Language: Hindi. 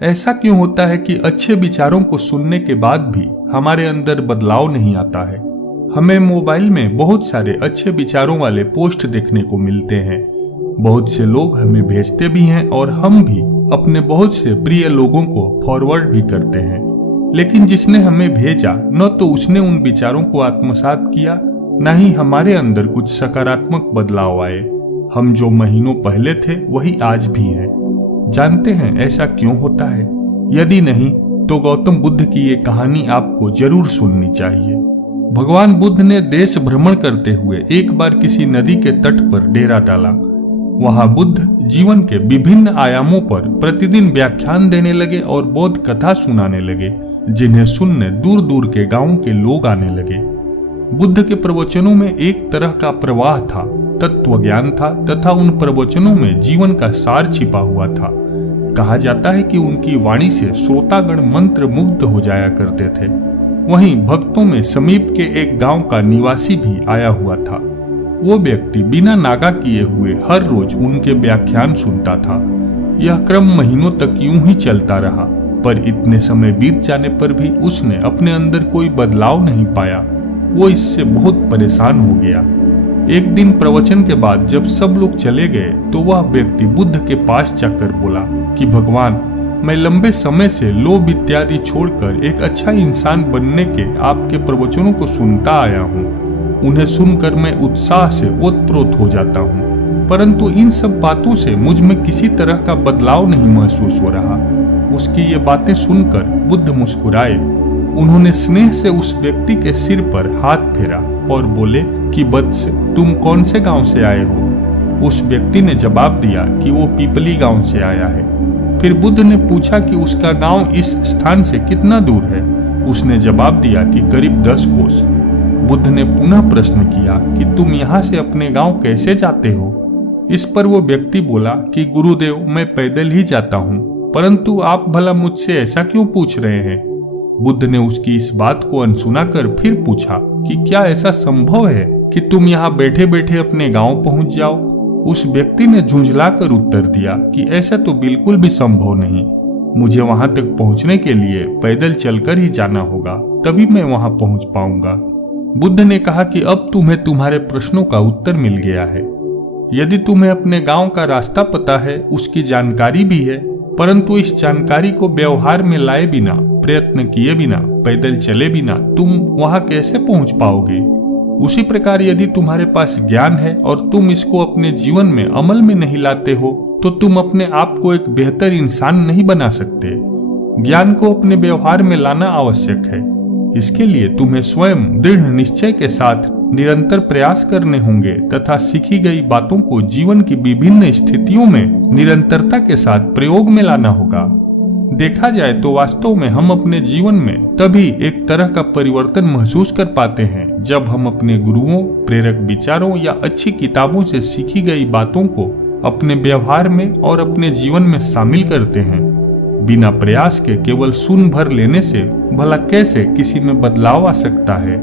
ऐसा क्यों होता है कि अच्छे विचारों को सुनने के बाद भी हमारे अंदर बदलाव नहीं आता है। हमें मोबाइल में बहुत सारे अच्छे विचारों वाले पोस्ट देखने को मिलते हैं। बहुत से लोग हमें भेजते भी हैं और हम भी अपने बहुत से प्रिय लोगों को फॉरवर्ड भी करते हैं। लेकिन जिसने हमें भेजा न तो उसने उन विचारों को आत्मसात किया, न ही हमारे अंदर कुछ सकारात्मक बदलाव आए। हम जो महीनों पहले थे वही आज भी हैं। जानते हैं ऐसा क्यों होता है? यदि नहीं तो गौतम बुद्ध की ये कहानी आपको जरूर सुननी चाहिए। भगवान बुद्ध ने देश भ्रमण करते हुए एक बार किसी नदी के तट पर डेरा डाला। वहां बुद्ध जीवन के विभिन्न आयामों पर प्रतिदिन व्याख्यान देने लगे और बौद्ध कथा सुनाने लगे, जिन्हें सुनने दूर दूर के गांवों के लोग आने लगे। बुद्ध के प्रवचनों में एक तरह का प्रवाह था, तत्व ज्ञान था तथा उन प्रवचनों में जीवन का सार छिपा हुआ था। कहा जाता है कि उनकी वाणी से श्रोतागण मंत्र मुग्ध हो जाया करते थे। वहीं भक्तों में समीप के एक गांव का निवासी भी आया हुआ था। वो व्यक्ति बिना नागा किए हुए हर रोज उनके व्याख्यान सुनता था। यह क्रम महीनों तक यूं ही चलता रहा, पर इतने समय बीत जाने पर भी उसने अपने अंदर कोई बदलाव नहीं पाया। वो इससे बहुत परेशान हो गया। एक दिन प्रवचन के बाद जब सब लोग चले गए तो वह व्यक्ति बुद्ध के पास जाकर बोला कि भगवान, मैं लंबे समय से लोभ इत्यादि छोड़कर एक अच्छा इंसान बनने के आपके प्रवचनों को सुनता आया हूँ। उन्हें सुनकर मैं उत्साह से ओतप्रोत हो जाता हूँ, परंतु इन सब बातों से मुझ में किसी तरह का बदलाव नहीं महसूस हो रहा। उसकी ये बातें सुनकर बुद्ध मुस्कुराए। उन्होंने स्नेह से उस व्यक्ति के सिर पर हाथ फेरा और बोले कि वत्स, तुम कौन से गांव से आए हो? उस व्यक्ति ने जवाब दिया कि वो पीपली गांव से आया है। फिर बुद्ध ने पूछा कि उसका गांव इस स्थान से कितना दूर है? उसने जवाब दिया कि करीब 10 कोस। बुद्ध ने पुनः प्रश्न किया कि तुम यहाँ से अपने गांव कैसे जाते हो? इस पर वो व्यक्ति बोला कि गुरुदेव, मैं पैदल ही जाता हूँ, परंतु आप भला मुझसे ऐसा क्यों पूछ रहे हैं? बुद्ध ने उसकी इस बात को अनसुना कर फिर पूछा कि क्या ऐसा संभव है कि तुम यहाँ बैठे बैठे अपने गांव पहुंच जाओ? उस व्यक्ति ने झुंझलाकर उत्तर दिया कि ऐसा तो बिल्कुल भी संभव नहीं। मुझे वहां तक पहुंचने के लिए पैदल चलकर ही जाना होगा, तभी मैं वहां पहुंच पाऊंगा। बुद्ध ने कहा कि अब तुम्हें तुम्हारे प्रश्नों का उत्तर मिल गया है। यदि तुम्हें अपने गांव का रास्ता पता है, उसकी जानकारी भी है, परंतु इस जानकारी को व्यवहार में लाए बिना, प्रयत्न किए बिना, पैदल चले बिना तुम वहां कैसे पहुंच पाओगे? उसी प्रकार यदि तुम्हारे पास ज्ञान है और तुम इसको अपने जीवन में अमल में नहीं लाते हो, तो तुम अपने आप को एक बेहतर इंसान नहीं बना सकते। ज्ञान को अपने व्यवहार में लाना आवश्यक है। इसके लिए तुम्हें स्वयं दृढ़ निश्चय के साथ निरंतर प्रयास करने होंगे तथा सीखी गई बातों को जीवन की विभिन्न स्थितियों में निरंतरता के साथ प्रयोग में लाना होगा। देखा जाए तो वास्तव में हम अपने जीवन में तभी एक तरह का परिवर्तन महसूस कर पाते हैं जब हम अपने गुरुओं, प्रेरक विचारों या अच्छी किताबों से सीखी गई बातों को अपने व्यवहार में और अपने जीवन में शामिल करते हैं। बिना प्रयास के केवल सुन भर लेने से भला कैसे किसी में बदलाव आ सकता है?